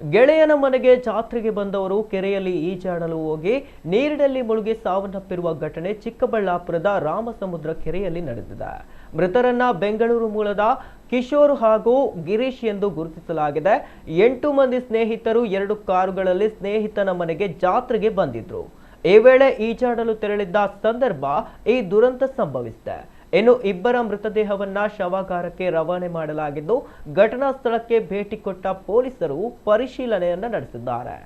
ಗೆಳೆಯನ ಮನೆಗೆ ಜಾತ್ರೆಗೆ ಬಂದವರು ಕೆರೆಯಲ್ಲಿ ಈಜಾಡಲು ಹೋಗಿ ನೀರಿನಲ್ಲಿ ಮುಳುಗಿ ಸಾವನ್ನಪ್ಪಿರುವ ಘಟನೆ ಚಿಕ್ಕಬಳ್ಳಾಪುರದ ರಾಮಸಮುದ್ರ ಕೆರೆಯಲ್ಲಿ ನಡೆದಿದೆ. ಮೃತರನ್ನ ಬೆಂಗಳೂರು ಮೂಲದ ಕಿಶೋರ್ ಹಾಗೂ ಗಿರೀಶ್ ಎಂದು ಗುರುತಿಸಲಾಗಿದೆ. 8 ಮಂದಿ ಸ್ನೇಹಿತರು 2 ಕಾರುಗಳಲ್ಲಿ ಸ್ನೇಹಿತನ ಮನೆಗೆ ಜಾತ್ರೆಗೆ ಬಂದಿದ್ರು. ಈ ವೇಳೆ ಈಜಾಡಲು ತೆರಳಿದ್ದ ಸಂದರ್ಭ ಈ ದುರಂತ ಸಂಭವಿಸಿದೆ. ಇನ್ನು ಇಬ್ಬರ ಮೃತದೇಹವನ್ನ ಶವಾಗಾರಕ್ಕೆ ರವಾನೆ ಮಾಡಲಾಗಿದ್ದು, ಘಟನಾ ಸ್ಥಳಕ್ಕೆ ಭೇಟಿ ಕೊಟ್ಟ ಪೊಲೀಸರು ಪರಿಶೀಲನೆಯನ್ನ ನಡೆಸಿದ್ದಾರೆ.